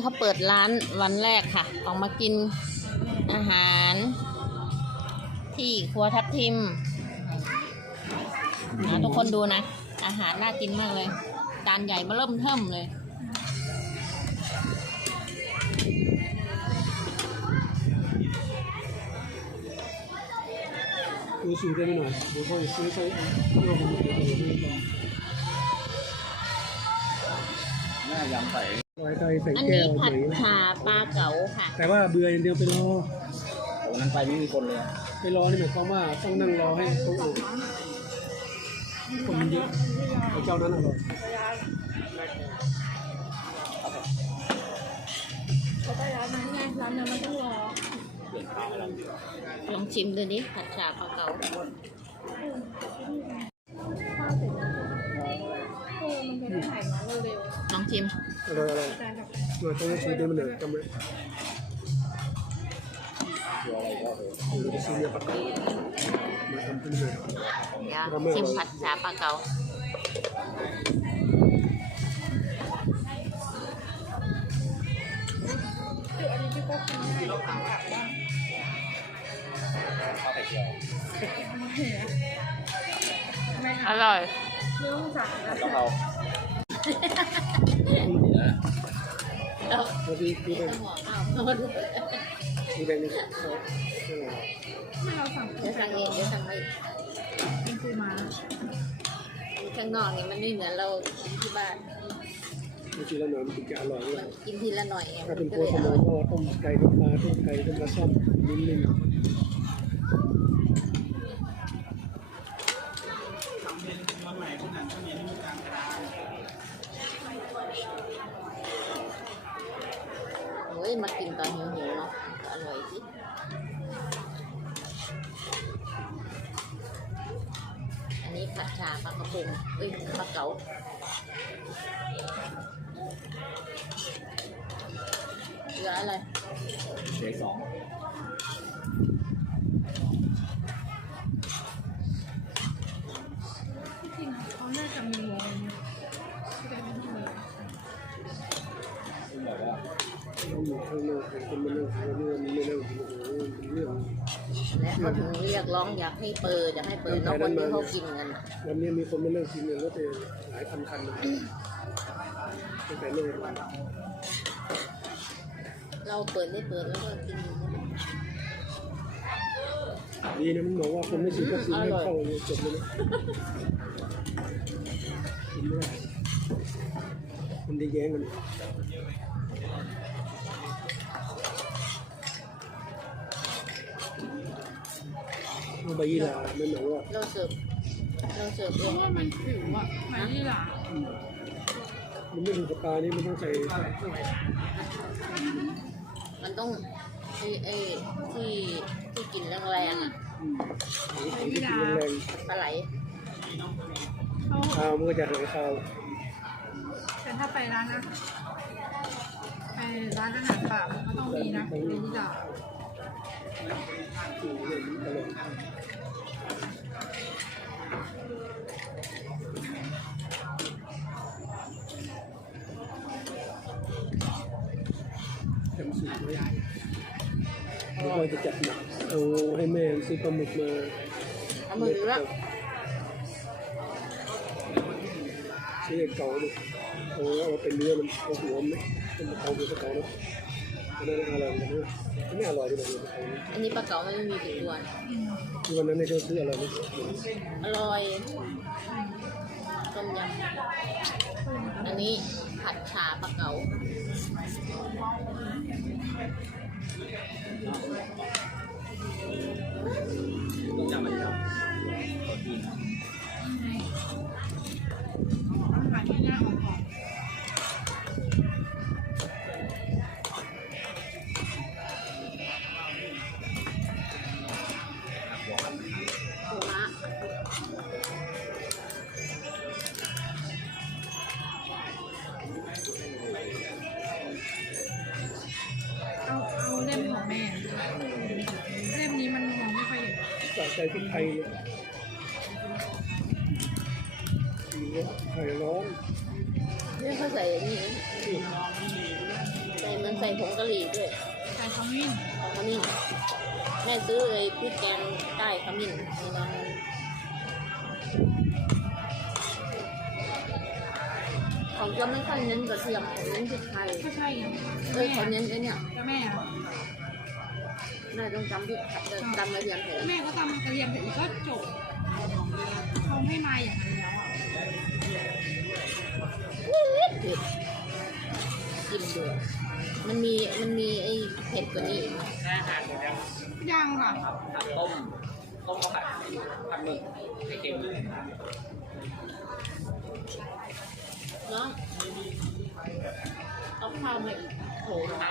เขาเปิดร้านวันแรกค่ะออกมากินอาหาร ที่ครัวทับทิมนะทุกคนดูนะ อาหารน่ากินมากเลยจานใหญ่มาเริ่มเทิมเลย ดูสูตรได้ไหมหน่อยเดี๋ยวพ่อจะซื้อใช้เอาไปหมดเลยเดี๋ยวไม่ต้องหน้ายำใส่ ไว้ใส่ใส่อันแก้นี้วผัดไหนชาปลาเก๋าค่ะ แต่ว่าเบื่ออย่างเดียวไปรอวันนั้นไปไม่มีคนเลยอะไปรอนี่หมายความว่าต้องนั่งรอให้เขาอุ่นคนมันเยอะไอ้เจ้านั้นอร่อยเขาไปร้านนั้นไงร้านนั้นมันต้องรอเปลี่ยนข้าวให้เราดีกว่าลองชิมดูดิผัดชาปลาเก๋า ถ่ายมาเร็วลองชิมอร่อยอร่อยๆแต่แบบมาต้องซื้อได้มันเลยจำไว้เชื่ออะไรก็เลยเราจะซื้อเนี่ยปากกามาทำขึ้นเลยเดี๋ยวชิมผัดชาปลาเก๋าคืออันนี้พี่ก็กินง่ายเราสั่งกลับบ้างข้าวไข่เจียวไม่อเอาร่อย ไม่ต้องสั่งแล้วกะเพรา แล้วพอดีคือเป็นหัวข้าวโน้ตคือเป็นนี่เออไม่เราสั่งเดี๋ยวสั่งเองเดี๋ยวสั่งมาอีกเป็นปูม้าข้างนอกนี่มันไม่เหมือนเรากินที่บ้านจริงๆแล้วหน่อยมันถึงจะอร่อยด้วยกินทีละหน่อยถ้าเป็นนก็โคเลยสมออยก็ต้มไก่ต้มปลาต้มไก่ต้มปลาส้มนิ่มโอ้ยมากินตอนหิวหิวๆเนาะอร่อยสิอันนี้ ผัดชาปลากระพงเอ้ยปลาเก๋าเหลืออะไรเช็คสอง เขาถึงเรียกร้องอยากให้เปิดอยากให้เปิดเนาะคนที่เขากินกันน่ะวันนี้มีคนมานั่งกินเนี่ยรถเองหลายพันคันนะตั้งแต่เริ่มเราเปิดไม่เปิดแล้วก็กินอยู่นั่นแหละดีนะมันบอกว่าคนไม่ฉีดวัคซีนไม่เข้าเลยจบเลยนะกินไม่ได้มันได้แย้งกันเอาใบยี่หร่ามันหมายว่าเราเสิร์ฟเราเสิร์ฟเอเพราะงว่ามันผิวอะมันนี่หล่ะมันไม่ถูกกับปลานี่มันต้องใส่มันต้องไอ้ไอ้ที่ที่กินแรงๆอะอืมของที่กินแรงปลาไหลเขาๆข้าวมันก็จะหายข้าวแต่ถ้าไปร้านนะไปร้านอาหารป่ามันก็ต้องมีนะเป็นที่หล่ะอืมเรื่องนี้ตลอด สูตรไว้เดี๋ยเราจะจัดหนักเอาให้แม่ซื้อปลาหมึกมาเอามือละซื้อเก่าเลยเอาเอาเป็นเนื้อมันเอาหัวมันเป็นเอาหัวเก่าเนาะอันนั้นอร่อยเหมือนกันนะไม่อร่อยดีแบบนี้อันนี้ปลาเก๋ามันไม่มีผิวด้วนที่วันนั้นในเจ้าซื้ออะไรไหมอร่อยต้มยำอันนี้ ผัดชาปลาเก๋า ไข่ร้อนเนี่ยเขาใส่อันนี้ใส่ใส่ผงกะหรี่ด้วยใส่ขมิ้นเอาขมิ้นแม่ซื้อเลยพริกแกงใต้ขมิ้นนี่น้องมันเขาจะไม่ค่อยเน้นกระเทียมเขาเน้นพริกไทยก็ใช่ไงเอ้ยเขาเน้นไอ้เนี่ยแล้วแม่อะแม่ต้องจำพริกไทยเออจำกระเทียมเถอะแม่ก็ตำกระเทียมเสร็จก็จบเขาไม่มาอย่างนี้แล้วอะ เผ็ดกินดูมันมีมันมีไอ้เผ็ดกว่านี้อีกนะอาหารหมดแล้วยังค่ะครับต้มต้มข้าวผัดผัดหมึกไข่เค็มเนาะเอาข้าวมาอีกโถใช่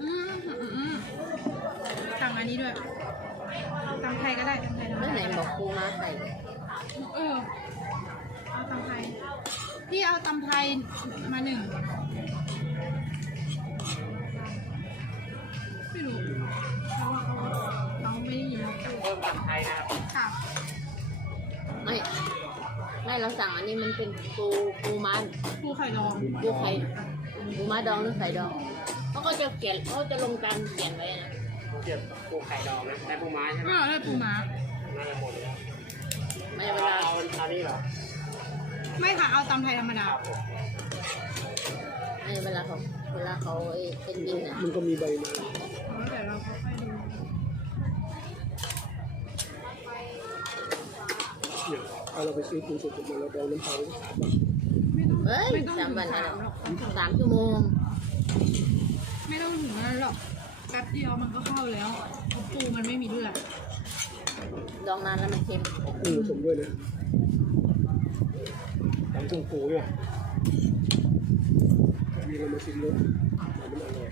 อืมอืมอืมสั่งอันนี้ด้วยตำไทยก็ได้ตำไทยธรรมแล้วไหนดาบอกปูม้าใส่ เออ เอาตำไทยพี่เอาตำไทยมาหนึ่งไม่รู้เพราะว่าเขาเขาไม่ได้ยินเราพูดเพิ่มตำไทยนะครับค่ะไม่ไม่เราสั่งอันนี้มันเป็นปูปูม้าปูไข่ดองปูไข่ปูม้าดองหรือไข่ดองเขาก็จะเขียนเขาจะลงการเขียนไว้นะเกี่ยวปูไข่ดองนะได้ปูม้าใช่ไหมไม่เอาเลยปูม้าน่าจะหมดแล้วไม่เวลาเอาอันนี้เหรอ ไม่ค่ะ เอาตำไทยธรรมดาไม่เวลาเขาเวลาเขาไอ้เป็นบินอะมันก็มีใบมาแล้วเดี๋ยวเราค่อยๆดูเนี่ยถ้าเราไปซื้อปูสดๆมาเราดองน้ำปลาไว้สามบาทไม่ต้องเฮ้ยไม่ต้องสามถึงวันสาแล้วมหรอกสามชั่วโมงไม่ต้องถึงนั้นหรอกแป๊บเดียวมันก็เข้าแล้วเพราะปูมันไม่มีเลือดดองนานแล้วมันเค็มกุ้งผสมด้วยนะ ตำกุ้งปูเนี่ยมีเรามาชิมรสมันอร่อย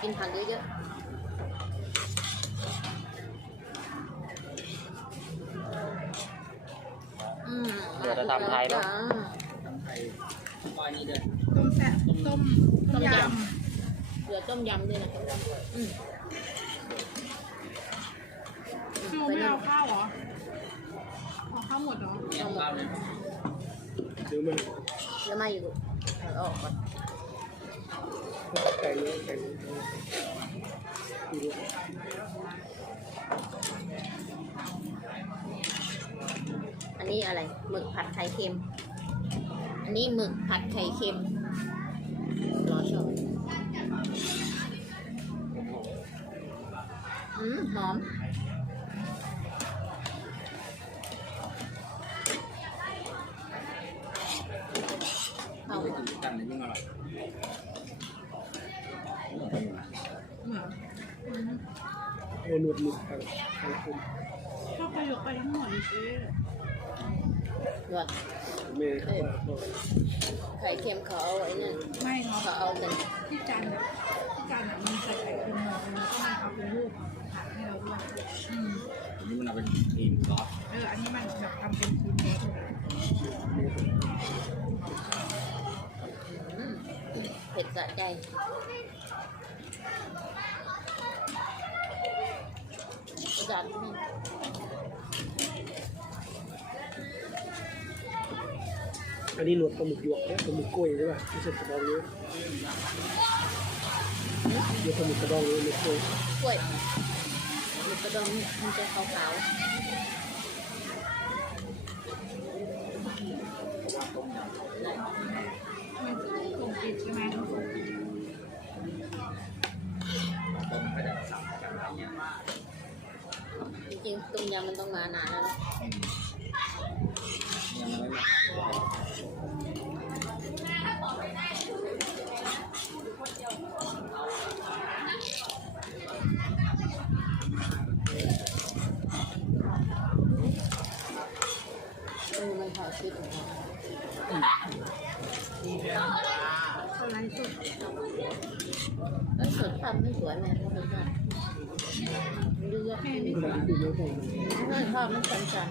กินผักเยอะๆอืมเดี๋ยวจะตำไทยเนอะจ้าตำไทยก้อยนี่ด้วยต้มแซ่บต้มต้มต้มยยเหลือต้มยำด้วยนะอืมำคือไม่เอาข้า ดี๋ยวมันแล้วมาอยู่เอาออกก่อนแต่งเลยแต่งดูอันนี้อะไรหมึกผัดไข่เค็ม อันนี้หมึกผัดไข่เค็มรอชมอืมหอมเอา ไปกินกันเลยยิ่งอร่อย เหมือนอืม เอาหนวดหมึกทาง ทางคุณชอบไปยกไปทั้งหมดเลยสิด้วยแม่เขาว่าไข่เค็มเขาเอาไอ้นั่นไม่เขาเขาเอาแต่ที่จันทร์อะที่จันทร์อะมันใส่ไข่เค็มหมดเลยแล้วก็มันเอาเป็นรูปผัดให้เราด้วยอืมอันนี้มันเอาเป็นครีมซอสเอออันนี้มันแบบทำเป็นครีมเค้กเลยอืมเผ็ดสะใจ กระดาษนี่อันนี้หนวดปลาหมึกหยวกนะปลาหมึกกล้วยใช่ป่ะไม่ใช่กระดองเนื้อเดี๋ยวปลาหมึกกระดองเนื้อหมึกกล้วยกล้วยหมึกกระดองนี่มันจะขาวมันส่งติดใช่ไหม ริงต้มยำมันต้องมานานแล้วนะยังไม่เออมันขาวชิดออกมาเขาไลฟ์สดเอ้ยสดภาพไม่สวยแม่สดภาพมัน ดูว่าแม่ไม่สวยษที่เนื้อใส่ไม่ภาพมันสั่น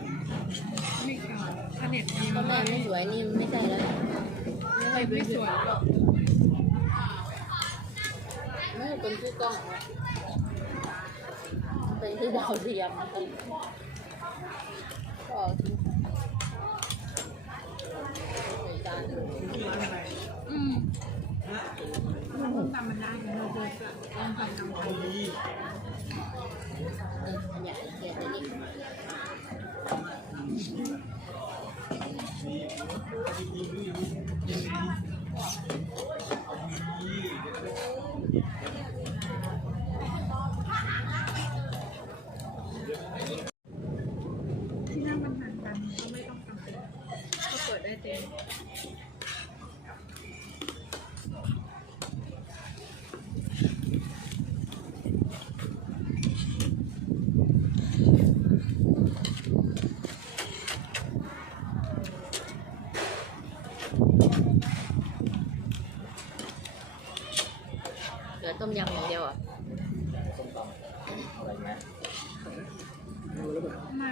ไม่เก่าเน็จดีๆก็มากแม่ไม่สวยนี่ไม่ใช่แล้วไม่ค่อยไม่สวยหรอกไม่ใช่คนชื่อกล้องนะเป็นที่ดาวเทียมก็ทิ้งใส่จานอืมมันต้องตามมันได้เราเจอกับลองทำทำทำเอออันใหญ่เกียร์ตัวนี้ ที่นั่งมันห่างกันก็ไม่ต้องทำเป็นก็เปิดได้เต็ม เหลือต้มยำอย่างเดียวอะ อะไรไหม เอาแล้วแบบ ไม่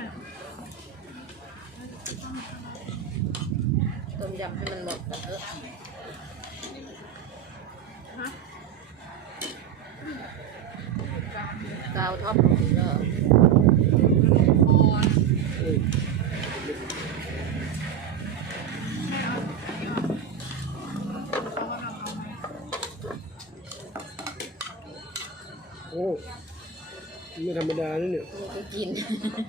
ต้มยำให้มันหมดกันเถอะ ฮะ กาวท็อปเนอะพอเอ้ยไม่เอาอันนี้ออกเขากำลังเอาไหมโอ้ไม่ธรรมดานะเนี่ยนี่ก็กิน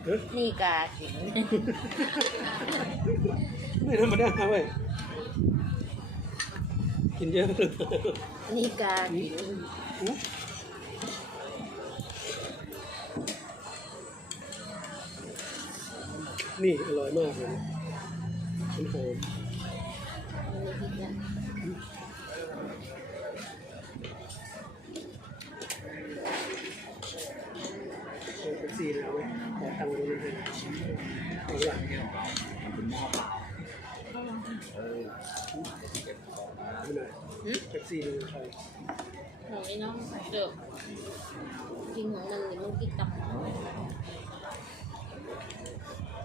เฮ้ยนี่กากินไม่ธรรมดาเว้ยกินเยอะเลยนี่กากิน นี่อร่อยมากเลยนะมันหอมมันมีพริกนะเอาแท็กซี่เลยเอาไว้ขอตังค์ตรงนี้ให้เอาละเป็นหม้อเปล่าเขาลองทเออไม่ได้หึแท็กซี่หนึ่งใครของไอ้น้องเดือบกินของมันหรือมันกินตับ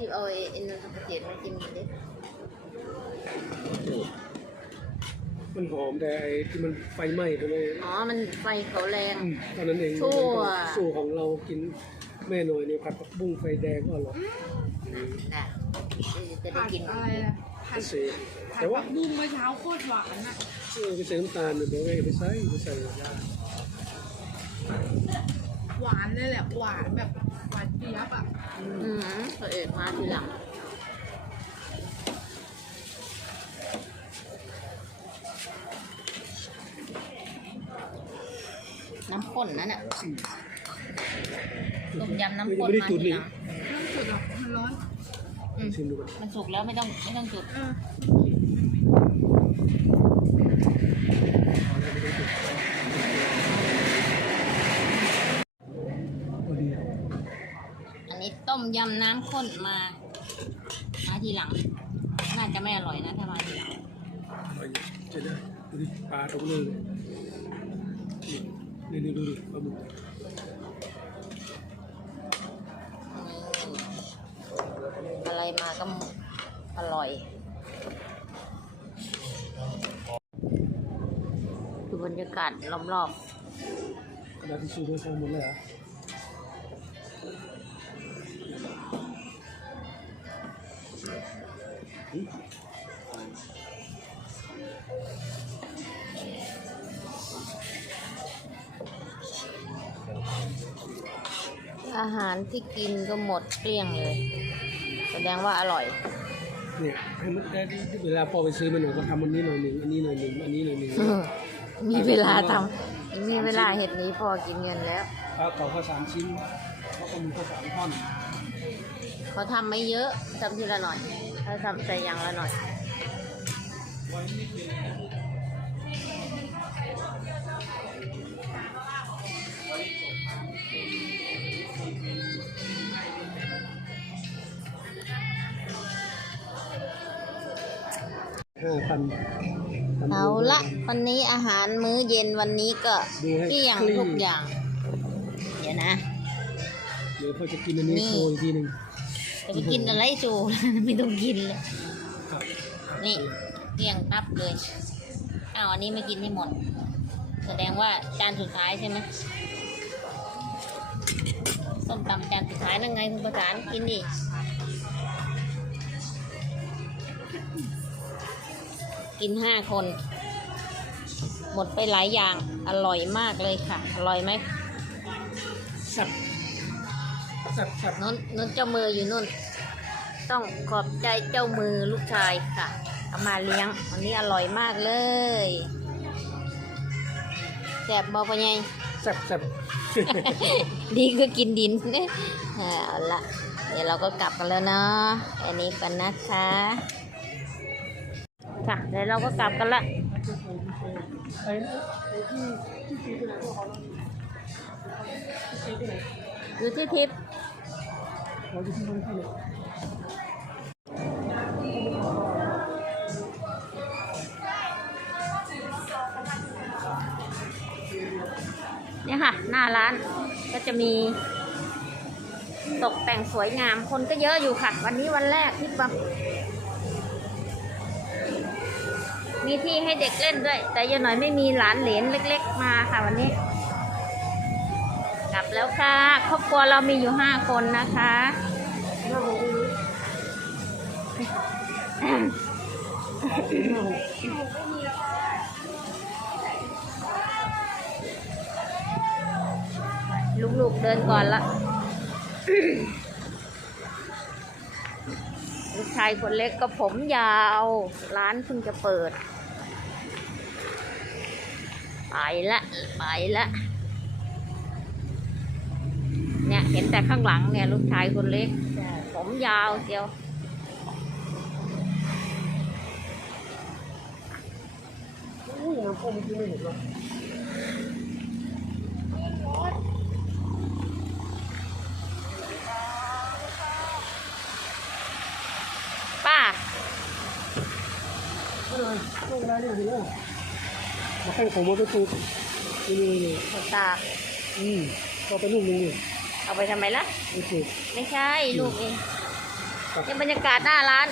ที่เอาไอ้เอ็นนทเกษตรมากินกันดิมันหอมแต่ไอ้ที่มันไฟไหม้ทำไมอ๋อ มันไฟเขาแรง อืมตอนนั้นเองชั่วสู้ของเรากินแม่หน่อยเนี่ยผัดผักบุ้งไฟแดงก็อร่อยนะจะำได้ผัดกินอะไรล่ะผัดเสียผัดแต่ว่าผักบุ้งเมื่อเช้าโคตรหวานอะเออไปใส่น้ำตาลเนี่ยบอกว่าอย่าไปใส่ไปใส่ยาหวานเลยแหละหวานแบบ หวานเจี๊ยบอะอืมพระเอกมาทีหลัง น้ำข้นนั่นน่ะต้มยำน้ำข้นไม่ได้มาจุดทีนี่หลังเรื่องสุดอะมันร้อนอืมชิมดูกันมันสุกแล้วไม่ต้องไม่ต้องจุด เออ พอดี อันนี้ต้ม ยำน้ำข้นมามาทีหลัง น่าจะไม่อร่อยนะถ้ามาทีหลังอร่อยอยู่ใช่ได้ดูดิปลาตรงเลยนี่นี่ดูดิปลาหมึกอะไรมาก็อร่อยดูบรรยากาศรอบกระดาษทิชชู่ด้วยใช้หมดเลยเหรอ อาหารที่กินก็หมดเกลี้ยงเลย แสดงว่าอร่อย เนี่ยให้มันได้เวลาพอไปซื้อมันหน่อยก็ทำอันนี้หน่อยหนึ่งอันนี้หน่อยหนึ่งอันนี้หน่อยหนึ่งมีเวลาทำมีเวลาเห็ดนี้พอกินเงินแล้วข้าวเก่าข้าวสามชิ้นแล้วก็มีข้าวสามท่อนเขาทำไม่เยอะทำทีละหน่อย เขาทำใส่อย่างละหน่อยห้าพันเอาละวันนี้อาหารมื้อเย็นวันนี้ก็ดูให้เกลี้ยงคลี่ทุกอย่าง เดี๋ยวนะ เดี๋ยวเขาจะกินอันนี้นี่โชว์อีกทีหนึ่ง จะไปกินอะไรจูไม่ต้องกินเลยนี่เตียงตับเลยอ้าวอันนี้ไม่กินให้หมด แสดงว่าจานสุดท้ายใช่ไหมส้มตำจานสุดท้ายนั่งไงคุณประสานกินดิกินห้าคน หมดไปหลายอย่างอร่อยมากเลยค่ะ อร่อยไหมแซ่บ แซ่บแซ่บนุ่นนุ่นเจ้ามืออยู่นุ่น ต้องขอบใจเจ้ามือลูกชายค่ะ เอามาเลี้ยงวันนี้อร่อยมากเลยแซ่บบอกไปไงแซ่บแซ่บดีก็กินดินเอาละเดี๋ยวเราก็กลับกันแล้วเนาะอันนี้กันนะคะค่ะเดี๋ยวเราก็กลับกันละไอ้ไอ้ที่ที่ซีไปไหนก็เขาแล้วที่ซีไปไหนอยู่ที่ทิพย์ เราจะที่ตรงที่ไหนเนี่ยค่ะ หน้าร้านก็จะมี ตกแต่งสวยงามคนก็เยอะอยู่ค่ะ วันนี้วันแรกที่แบบมีที่ให้เด็กเล่นด้วย แต่ยังหน่อยไม่มีหลานเหลนเล็ก ๆ มาค่ะวันนี้ กลับแล้วค่ะ ครอบครัวเรามีอยู่ห้าคนนะคะหน้าผมตรงนี้หลูกๆเดินก่อนละ ลูกชายคนเล็กก็ผมยาว ร้านเพิ่งจะเปิด ไปละ ไปละ เนี่ยเห็นแต่ข้างหลังเนี่ยลูกชายคนเล็ก ผมยาวเจียวอุ้ยน้ำพ่อเมื่อกี้ไม่เห็นหรอป้าไม่เลยช่วงเวลาเนี่ยเห็นไหมมาให้ผมมาไปปลูกนี่นี่นี่ขนตากอืมก็ไปลูกหนึงนี่ เอาไปทำไมล่ะไปปลูกไม่ใช่ลูกเองครับนี่บรรยากาศหน้าร้าน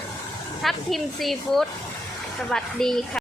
ทับทิมซีฟู้ดสวัสดีค่ะ